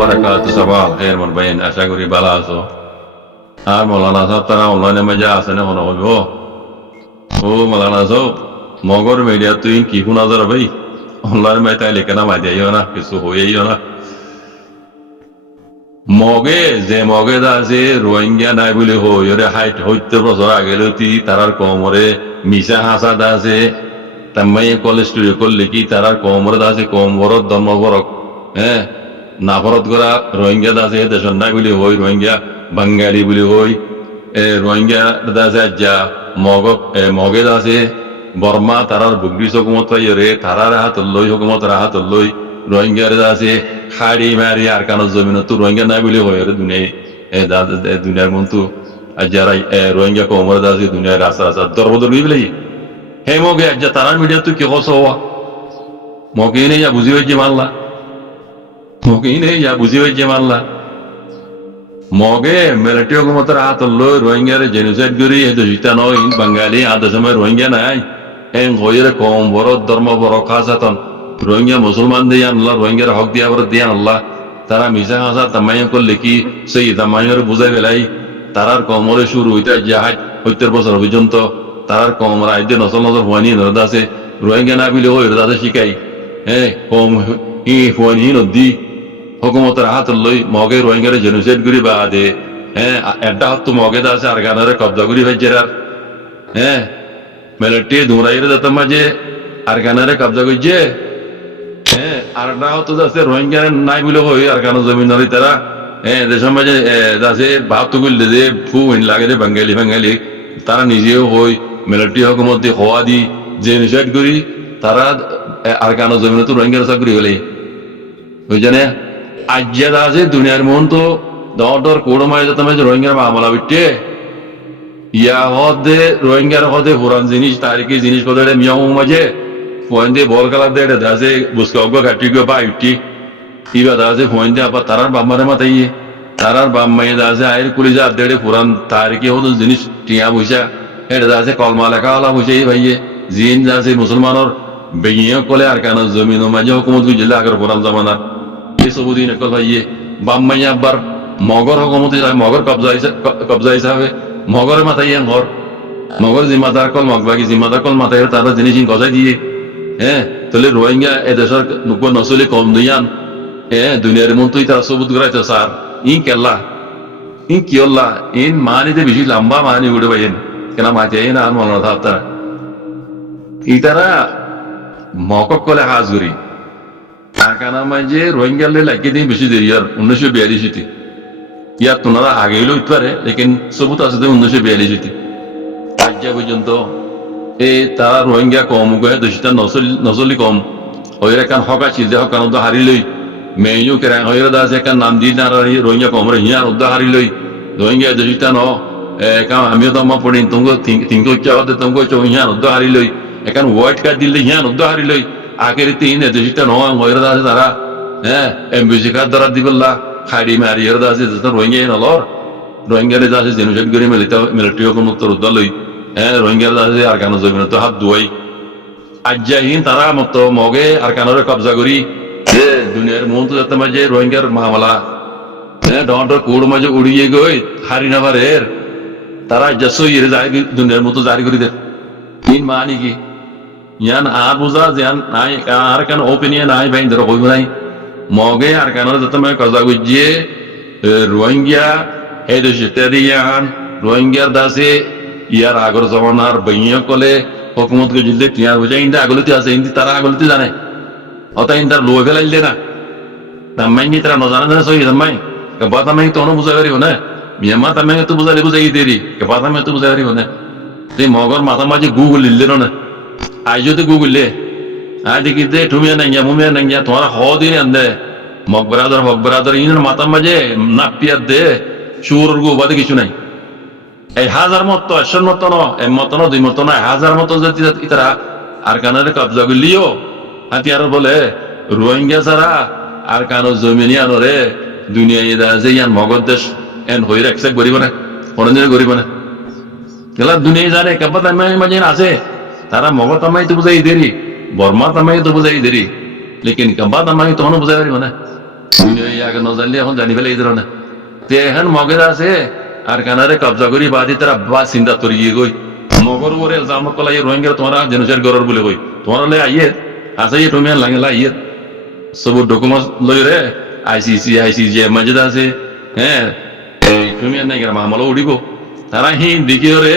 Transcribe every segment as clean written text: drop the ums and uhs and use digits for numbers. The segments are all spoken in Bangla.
wabarakatuh. Sabah khair marbain, আশা করি ভালো আছো। আর মৌলানা সাহেব তারা অনলাইনে মাঝে আছে না মনে হইব। ও মৌলানা সাহেব মগর মিডিয়া তুই কি শোনা যার ভাই অনলাইন মাই তাই লেখে না মাই দিও না কিছু হইও না মগে যে মগে আছে রোহিঙ্গা নাই বলে হইরে 70 বছর আগে লতি তারার কোমরে মিশা হাসা আছে তাম্মাই কোলেস্ট্রল করলে কি তারার কোমরে আছে কোমরত দমবরক হ্যাঁ নাফরত করা রোহিঙ্গা আছে দেশন নাই বলে হই রোহিঙ্গা বাঙালি বলে হই রোহিঙ্গা আছে যা মগে আছে বর্মা তারার বুগরিস হুকুমত পাইরে তারার হাত লই হুকুমতের হাত লই রোহিঙ্গার আছে খাড়ি মারি আর কানো জমিন তো রোহিঙ্গা নাই বলে হয় দুনিয়ার মন তো যারা রোহিঙ্গা কোমর আছে দুনিয়ার রাস্তা রাস্তা দরবদর নিয়ে বলে হে মগে যা তারার মিডিয়া তুই কে কস হওয়া মগে নেই যা বুঝি হয়েছে মানলা মগে নেই যা বুঝি হয়েছে মানলা মগে মিলিটারি হুকুমতের হাত লই রোহিঙ্গার জেনোসাইড করি জিতা নয় বাঙালি আধা সময় রোহিঙ্গা নাই এন হইরে কম বড় ধর্ম বড় খাসাতন রোহিঙ্গা মুসলমান দিয়ে আল্লাহ রোহিঙ্গার হক দিয়া বড় দিয়ে আল্লাহ তারা মিশা হাসা তামাইয়া করলে কি সেই তামাইয়ার বুঝাই বেলাই তারার কমরে শুরু হইতে জাহাজ 70 বছর পর্যন্ত তারার কমর আইতে নসল নজর হয়নি নদা আছে রোহিঙ্গা না বিলে হই দাদা শিখাই হ্যাঁ কম ই হয়নি নদী হুকুমতের হাত লই মগে রোহিঙ্গারে জেনোসাইড করি বা দে হ্যাঁ একটা হাত তো মগে আছে আর গানারে কবজা করি ভাইজেরার হ্যাঁ মিলিটারি ধুরাইরে যেতাম মাঝে আর গানারে কবজা করছে হ্যাঁ আর না হতো যাচ্ছে রোহিঙ্গা নাই বলে হই আর কেন জমিন নদী তারা হ্যাঁ দেশের মাঝে যাচ্ছে ভাব তো করলে যে ফু লাগে রে বাঙালি বাঙালি তারা নিজেও হই মিলিটারি হুকুমত দিয়ে হওয়া দি যে নিষেধ করি তারা আর কেন জমিনে তো রোহিঙ্গা চাকরি হলে ওই জানে আজ্ঞা আছে দুনিয়ার মন তো দর কোড়ো মারে যেতাম রোহিঙ্গার মামলা বিটে ইয়া হদে রোহিঙ্গার হদে পুরান জিনিস তারিখি জিনিস কথা মিয়াও মাঝে ফোয়েন্দে বল খেলা দেড় দাসে বুসকা অগ্গ কাটি গো বা ইটি ইবা দাসে ফোয়েন্দে আবার তারার বাম্মারে মাতাই তারার বাম্মাই দাসে আয়ের কুলি যা দেড়ে পুরান তারিখে হতো জিনিস টিয়া বুঝা এটা দাসে কলমা লেখা হলা বুঝাই ভাইয়ে জিন দাসে মুসলমানের বেগিয়ে কলে আর কেন জমিন মাঝে হুকুমত গুজলে আগের পুরান জমানা এই সবুদিন একল ভাইয়ে বাম্মাই আবার মগর হুকুমত মগর কবজা হিসাবে মগরের মাথায় ঘর মগর জিম্মাদার কল মগবাগি জিম্মাদার কল মাথায় তারা জিনিস গজাই দিয়ে হ্যাঁ তাহলে রোহিঙ্গা এদেশের নসলে কম দিয়ান হ্যাঁ দুনিয়ার মন তুই তারা সবুত করাইতে sir E Qila E কিয়ল্লা in মানিতে বেশি লম্বা মানি উঠে পাইয়েন কেন মাঝে না আর মনে থাক তারা ই তারা মকক কলে হাজ করি তার কেন মাঝে রোহিঙ্গালে লাগিয়ে দিন বেশি দেরি আর 1942 ইয়ার তোনারা আগে হইলে উঠতে পারে লেকিন সবুত আছে 1942 আজ পর্যন্ত তারা রোহিঙ্গা কম গয়ে দোষিতা নচলি কম হইরে কান হকা চিলদে হকান উদ্দা হারি লই মেয়ু কেরাং হইরে দাস একান নাম দি না রোহিঙ্গা কম রে হিয়ার উদ্দা হারি লই রোহিঙ্গা দোষিতা ন কাম আমিও তো পড়িন তুমি তিনকো চাওয়াতে তুমি চো হিয়ার উদ্দা হারি লই একান হোয়াইট কার্ড দিলে হিয়ার উদ্দা হারি লই আখের তিন দোষিতা ন হইরে দাস তারা হ্যাঁ এমবিসি কার্ড দ্বারা দিবল্লা খাড়ি মারি হইরে দাস রোহিঙ্গা নলর রোহিঙ্গারে দাস জেনোসাইড করে মিলিটারি হুকুমত উদ্দা লই হ্যাঁ রোহিঙ্গার দাসে আর কেন জমিন তো হাত ধুয়াই আজ্ঞাহীন তারা মতো মগে আর কানরে কবজা করি যে দুনিয়ার মন তো যাতে মাঝে রোহিঙ্গার মামলা হ্যাঁ ডর কোড় মাঝে উড়িয়ে গই হারি নাবার এর তারা যশোই দুনিয়ার মতো জারি করি দেয় তিন মানি কি ইয়ান আর বুঝা যান নাই আর কেন ওপিনিয়ন নাই ভাই ধরো কইব নাই মগে আর কানরে যাতে মাঝে কবজা করছে রোহিঙ্গা এই দেশে তেরিয়ান রোহিঙ্গার দাসে ইয়ার আগর জমানার বইয়া কলে হুকুমত কে জিলদে টিয়ার হয়ে যায় ইন্দা আগলতি আছে ইন্দি তারা আগলতি জানে অত ইন্দার লোয়ে ফেলাইলে না তাম্মাই নি তারা নজানা জানে সহি তাম্মাই কবা তাম্মাই তো অনু বুঝাই পারিব না মিয়ামা তাম্মাই তো বুঝাই দেরি কবা তাম্মাই তো বুঝাই পারিব না সেই মগর মাথা মাঝে গুগল লিলে না আজ যদি গুগলে আজ দেখি দে তুমিয়া নাইয়া মুমিয়া নাইয়া তোমার হ দিন আন্দে মগ বরাদর ইনের মাথা মাঝে নাপিয়ার দে সুর গু বাদে কিছু নাই এই হাজার মতো 100 মতো ন এক মতো ন 2 মতো না হাজার মতো যদি তারা আর কানারে কবজা করলিও হাতিয়ার বলে রোহিঙ্গা ছাড়া আর কানো জমিনি আনরে দুনিয়া ইদা যে ইয়ান মগর দেশ এন হইরে একসেপ্ট করিব না কোনদিন করিব না কেলা দুনিয়া জানে কাবা তামাই মাঝে আছে তারা মগর তামাই তো বুঝাই দেরি বর্মা তামাই তো বুঝাই দেরি লেকিন কাবা তামাই তো বুঝাই পারিব না দুনিয়া আগে নজানলে এখন জানি ফেলে এই ধরনের তে এখন মগের আছে আর কানারে কবজা করি বাদি তারা বা চিন্তা তরি গই মগর ওরে জামক কলাই রোহিঙ্গা তোমরা জেনুসার গরর বলে কই তোমরা লে আইয়ে আছে তুমি লাগে আইয়ে সব ডকুমেন্ট লই রে আইসিসি মসজিদ আছে হ্যাঁ তুমি নাই গেরা মামলা উড়িব তারা হি দেখিও রে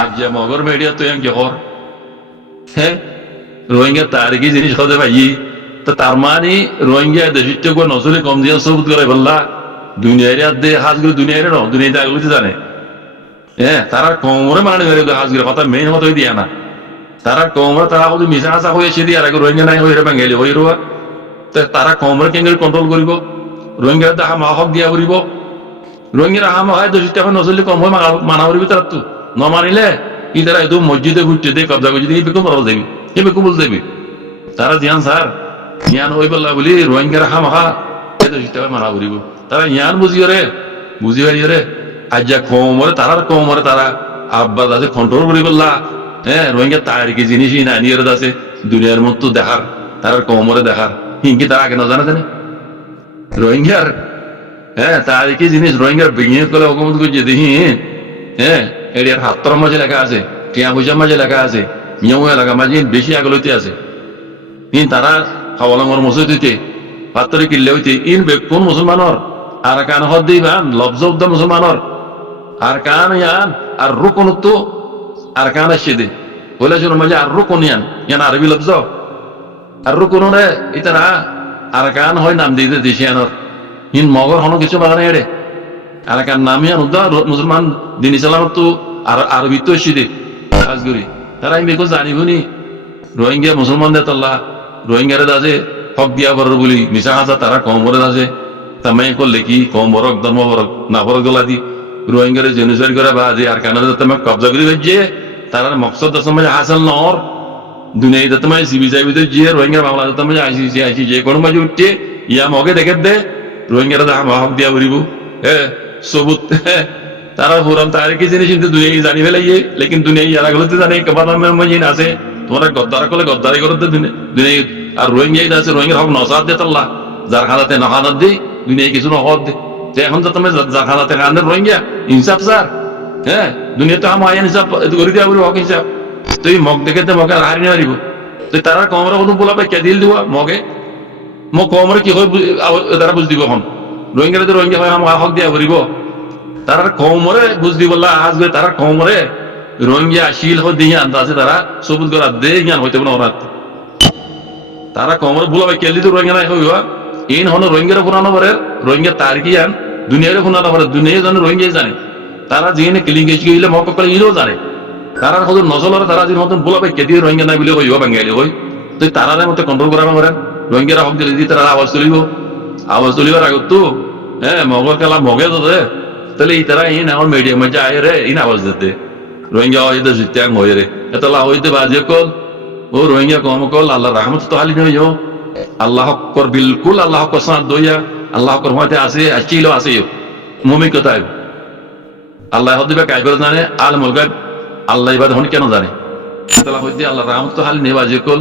আজ মগর মিডিয়া তো কি কর হ্যাঁ রোহিঙ্গা তার কি জিনিস হতে ভাই তো তার মানে রোহিঙ্গা দেশিত্ব নজরে কম দিয়ে সবুত করে বললা দুনিয়ার দে হাজগুলো দুনিয়ারে ন দুনিয়াতে আগলো জানে হ্যাঁ তারা কোমরে মানে হাজগুলো কথা মেইন কথা দিয়া না তারা কোমরে তারা যদি মিশা আসা হয়েছে দিয়ে আর রোহিঙ্গা নাই হয়ে বাঙালি হয়ে রোয়া তারা কোমরে কেঙ্গে কন্ট্রোল করিব রোহিঙ্গার দেখা মাহক দিয়া করিব রোহিঙ্গার আহা মাহায় দোষিত এখন নচলি কম হয় মানা করিবি তার তো নমানিলে ই তারা একদম মসজিদে ঘুরতে দিয়ে কবজা করছে দিয়ে বেকুম বল দেবি এ বেকুম বল দেবি তারা জিয়ান স্যার ইয়ান হই বললা বলি রোহিঙ্গার আহা মাহা এ দোষিত মানা করিব তারা ইয়ান বুঝিও রে আজ যা কোমরে তারা আব্বা দাসে কন্ট্রোল করি বললা হ্যাঁ রোহিঙ্গা তার কি জিনিসই না নিয়ে আছে দুনিয়ার মতো দেখার তার কোমরে দেখার হিংকি তারা আগে না জানা জানে রোহিঙ্গার হ্যাঁ তার কি জিনিস রোহিঙ্গার বিনিয়োগ করে অকমত করছে দেখি হ্যাঁ এর হাত্তর মাঝে লেখা আছে টিয়া পয়সার মাঝে লেখা আছে নিয়ম এলাকা মাঝে বেশি আগলতে আছে তারা হাওয়ালামর মসজিদ হইতে পাত্তরে কিল্লে হইতে কোন মুসলমানর আর কান হদ দিবান লফজ উদ্দা মুসলমানর আর কান ইয়ান আর রুকন তো আর কান আসছে দে বলে শুনো মাঝে আর রুকন ইয়ান আরবি লফজ আর রুকন রে ইতারা আর কান হয় নাম দিয়ে দেশিয়ানর মগর হনো কিছু বাগানে এড়ে আর কান নাম ইয়ান উদ্দা মুসলমান দিন ইসলাম তো আর আরবি তো এসে দে কাজগুলি তারা আমি বেকো জানিব নি রোহিঙ্গা মুসলমান দে তাল্লা রোহিঙ্গারে দাজে হক দিয়া বড় বলি মিশা হাজা তারা কম বড় দাজে তামাই করলে কি কম বরক ধর্ম বরক না বরক গলা দি রোহিঙ্গারে জেনুসাইড করে বা যে আর কানাডা তোমার কবজা করে যে তার মকসদ সময় হাসল নর দুনিয়া তোমায় সিবি যাইবি তো যে রোহিঙ্গা মামলা তোমায় আইসি যে কোনো মাঝে উঠছে ইয়া মগে দেখে দে রোহিঙ্গারা দাম হক দিয়া বলিব হ্যাঁ সবুত তারা পুরান তার কি জিনিস কিন্তু দুনিয়া জানি ফেলাইয়ে লেকিন দুনিয়া ইয়ারা গুলোতে জানে কেবার মজিন আছে তোমরা গদ্দারা করলে গদ্দারি করতে দুনিয়া আর রোহিঙ্গা আছে রোহিঙ্গার হক নসাদ দে তাল্লা যার খানাতে নখানাত দেই দুনিয়া কিছু নহদ দে এখন তো তুমি যার খানাতে খান রোহিঙ্গা ইনসাফ স্যার হ্যাঁ দুনিয়াতে আমার আইন হিসাব করে দিয়া বলি হক হিসাব তুই মগ দেখে তো মগে হারি নিয়ে মারিব তুই তারা কমরে কোনো বলা পাই কে দিল দিব মগে মোক কমরে কি হয় তারা বুঝ দিব এখন রোহিঙ্গা তো রোহিঙ্গা হয় আমার হক দিয়া করিব তারা কমরে বুঝ দিব আজ তারা কমরে রোহিঙ্গা শিল হয়ে দিয়ে আনতে আছে তারা সবুজ করা দে জ্ঞান হইতে না ওরা তারা কমরে বলা পাই কে দিল রোহিঙ্গা নাই হইবা এই হন রোহিঙ্গার পুরানো পারে রোহিঙ্গা তার কি জান দুনিয়ারে পুরানো পারে দুনিয়া জানে রোহিঙ্গা জানে তারা যিনি কিলিং গেছে গেলে মক করে ইরও জানে তারা হয়তো নজলরে তারা যিনি মতন বলা পাই কে দিয়ে রোহিঙ্গা নাই বলে হইবা বাঙালি হই তো তারা মতো কন্ট্রোল করা পারেন রোহিঙ্গারা হক দিলে তারা আওয়াজ তুলিবার আগত তো হ্যাঁ মগর খেলা মগে তো তাহলে এই তারা ইন আমার মিডিয়াম মধ্যে আয় রে ইন আওয়াজ দিতে রোহিঙ্গা হইতে জিত্যাং হয়ে রে এতলা হইতে বাজে কল ও রোহিঙ্গা কম কল আল্লাহ রহমত তো হালি নই আল্লাহ কর বিলকুল আল্লাহ কর সাথ দইয়া আল্লাহ কর হইতে আসে আচিলো আসে মুমি কথায় আল্লাহ হদিবে কাইবার জানে আল মুলগাব আল্লাহ ইবাদ হন কেন জানে এতলা হইতে আল্লাহ রহমত তো হালি নেই বাজে কল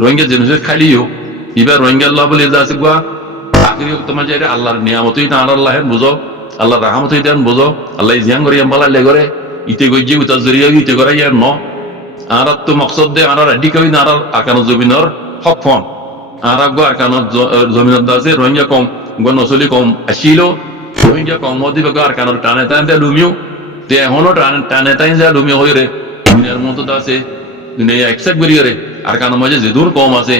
রোহিঙ্গা জিনিস খালিও এবার রোহিঙ্গা আল্লাহ বলে যাচ্ছে গা আখিরি তোমার যে আল্লাহর নিয়ামতই না আল্লাহের বুঝো আল্লাহ রাহমতই দেন বুঝো আল্লাহ জিয়াং করি আম্বালা লেগরে ইতে গইজি উতার জরিয়া ইতে করাই আর ন আর তো মকসদ দে আর রেডি কই না আর আকানো জমিনর হক ফোন আর গো আকানো জমিনর দাসে রোহিঙ্গা কম গো নসলি কম আসিলো রোহিঙ্গা কম মদি গো আকানো টানে টানে লুমিও তে হনো টানে টানে যা লুমিও হই রে দুনিয়ার মতো দাসে দুনিয়া একসেপ্ট করি রে আর কানো মাঝে যে দূর কম আছে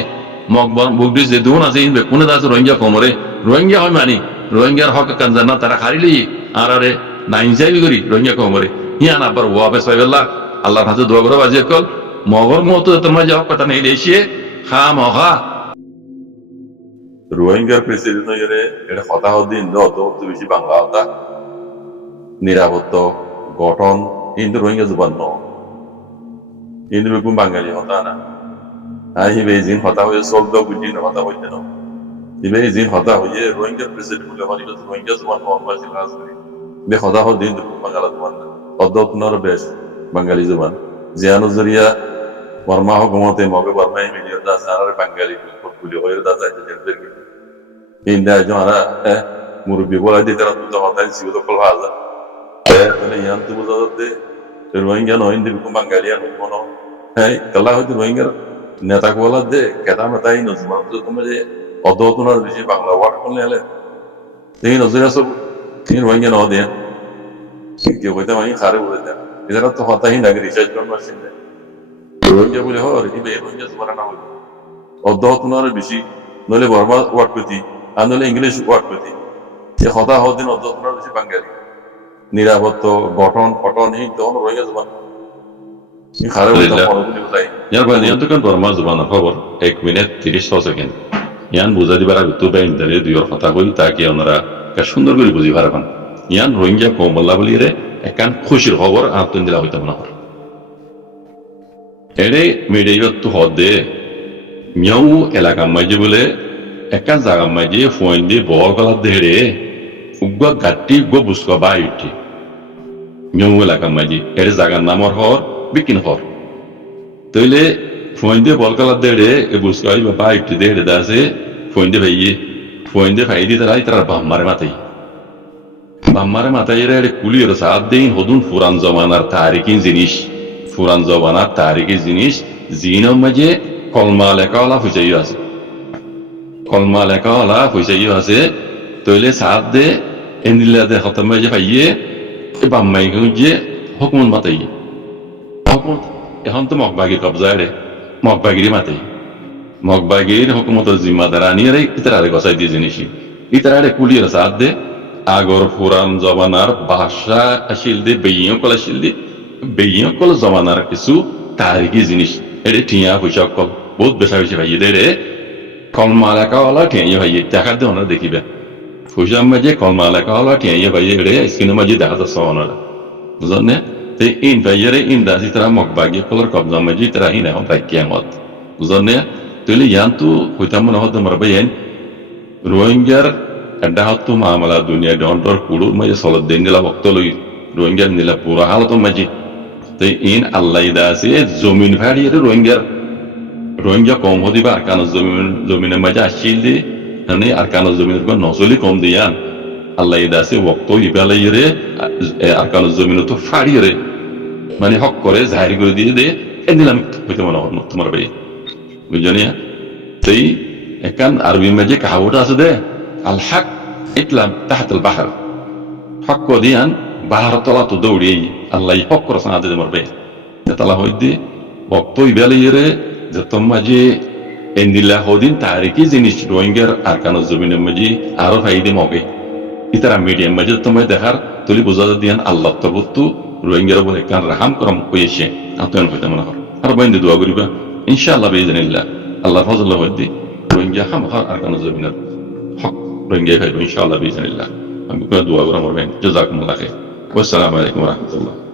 মকবর বুগডি যে দূর আছে ইনবে কোনে দাসে রোহিঙ্গা কম রে রোহিঙ্গা হয় মানি রোহিঙ্গার হক কান জানা তারা হারিলি আর আরে নাইন যাইবি করি রোহিঙ্গা কম রে ইয়ান আবার ওয়াবে সাইবেল্লাহ আল্লাহর হাতে দোয়া করে বাজে কল মগর মতো তোমার যাও কথা নেই দেশিয়ে খা মহা রোহিঙ্গার প্রেসিডেন্ট হইরে এটা কথা হদিন অত বেশি বাংলা হতা নিরাপত্তা গঠন কিন্তু রোহিঙ্গা জুবান ন কিন্তু বেগুন বাঙালি হতা না হিবে জিন হতা হয়ে চলদ বুঝি না হতা হইতে না হিবে জিন হতা হয়ে রোহিঙ্গার প্রেসিডেন্ট বলে হলি রোহিঙ্গা জুবান হওয়ার পাশে কাজ করি বে হতা হদিন বাংলা জুবান অদ্যতনার বেশ বাঙালি জুবান জিয়ানো জরিয়া বর্মা হকুমতে মগে বর্মাই মিলিয়ন দাস আর বাঙালি বলে হয়ে দাস ইন্দা যারা মুরব্বী বলা দিয়ে তারা তো হতাই ছিল তো কল হাজা তাহলে ইয়ান তো বোঝা যাচ্ছে রোহিঙ্গা নয় হিন্দি রকম বাঙালিয়ান মনো হ্যাঁ তাহলে হয়তো রোহিঙ্গার নেতা বলা দে কেতা মেতাই নজমান তো তোমার যে অধ্যতনার বেশি বাংলা ওয়ার্ড করলে এলে এই নজরে সব তিনি রোহিঙ্গা ন দেন কেউ কইতে আমি খারে বলে দেন এছাড়া তো হতাই নাকি রিসার্চ করার মাসিন দেয় রোহিঙ্গা বলে হর এই রোহিঙ্গা জমানা না হইল অধ্যতনার বেশি নইলে বর্মা ওয়ার্ড পেতি আর নইলে ইংলিশ ওয়ার্ড পেতি সে হতা হদিন অধ্যতনার বেশি বাঙালি নিরাপত্ত গঠন ফটন এই তখন রোহিঙ্গা জমানা খারে বলে ইয়ার বাইরে ইয়ান তো কেন বর্মা জমানা খবর 1 মিনিট 30 সেকেন্ড ইয়ান বুঝা দিবার আগে তো বেন ধরে দুইয়ের কথা কই তাকে ওনারা সুন্দর করে বুঝি পারবেন ইয়ান রোহিঙ্গা কমল্লা বলি রে একান খুশির খবর আত্মন দিলা হইতাম না এরে মিডিয়া তো হদে মিয়াও এলাকা মাঝে বলে একা জায়গা মাঝে ফোন দিয়ে বল গলা দেড়ে উগ্র গাটি গো বুসকা বাই উঠি মিয়াও এলাকা মাঝে এর জায়গার নামর হর বিকিন হর তইলে ফোন দিয়ে বল গলা দেড়ে এ বুসকা বাই উঠি দেড়ে দাসে ফোন দিয়ে ভাই দিয়ে তারা বাম্মারে মাথায় এর কুলির সাত দিন হদুন ফুরান জমানার তারিখিন জিনিস ফুরান জমানার তারিখি জিনিস জিনের মাঝে কলমা লেখাওয়ালা ফুচাইও আছে কলমা লেখাওয়ালা ফুচাইও আছে তইলে সাত দে এনিলা দে হতম মাঝে পাইয়ে বাম্মাই যে হকুমন মাতাই হকুম এখন তো মগবাগির কবজা রে মগবাগিরি মাতাই মগবাগির হুকুমতের জিম্মাদার আনিয়ে ইতারে গসাই দিয়ে জিনিসই ইতারে কুলির সাত দে আগর পুরান জমানার ভাষা আসিল দে বেইয়কল আসিল দে বেইয়কল জমানার কিছু তারিখি জিনিস এটা ঠিয়া পয়সা কল বহুত বেশা বেশি ভাইয়ে দে রে কলমা লেখাওয়ালা ঠিয়া ভাইয়ে দেখা দে ওনারা দেখিবে পয়সার মাঝে কলমা লেখাওয়ালা ঠিয়া ভাইয়ে রে স্ক্রিনের মাঝে দেখা যাচ্ছে ওনারা বুঝলেন না তো ইন ভাইয়ে রে ইন দাসি তারা মগবাগি কলর কবজা মাঝে তারা হিন এখন রাখিয়া মত বুঝলেন না তাহলে ইয়ান তো হইতাম মনে হতো মার ভাইয়েন রোহিঙ্গার এডা হতো মামলা দুনিয়া ডন্ডর কুড়ুর মাঝে সলত দিন দিলা ভক্ত লই রোহিঙ্গার নিলা পুরা হালত মাঝে তো ইন আল্লাহ দাসে জমিন ভাড়িয়ে রোহিঙ্গা কম হদিবা আর কানো জমিনের মাঝে আসছিল দি মানে আর কানো জমিনের নজলি কম দিয়ান আল্লাহ দাসে ভক্ত ইবালাই রে আর কানো জমিন তো ফাড়িয়ে রে মানে হক করে জাহির করে দিয়ে দে এ নিলাম হইতে মনে হল তোমার ভাই বুঝলিয়া তাই একান আরবি মাঝে কাহাবটা আছে দে আল হক ইতলাম তাহাতুল বাহার হক দিয়ান বাহার তলা তো দৌড়িয়ে আল্লাহ হক করে সানা দে মরবে তালা হইতে ভক্ত ইবালাই রে যে তোমার যে এন্দিলা হদিন তারিখি জিনিস রোহিঙ্গার আর কানো জমিনের মাঝে আরো ফাইদে মগে ইতারা মিডিয়াম মাঝে তোমায় দেখার তুলি বোঝা দিয়ান আল্লাহ তবতু রোহিঙ্গার বলে কান রাহাম করম কইছে আতন হইতে মনে হর আর বন্ধু দোয়া করিবা ইনশাআল্লাহ বিইজনিল্লাহ আল্লাহ ফজল হইতে রোহিঙ্গা হাম হার আর কানো জমিনের হক রোহিঙ্গা খাইব ইনশাআল্লাহ বিইজনিল্লাহ আমি দোয়া করা মরবেন জাযাকুমুল্লাহ খাইর ওয়া আসসালামু আলাইকুম ওয়া রাহমাতুল্লাহ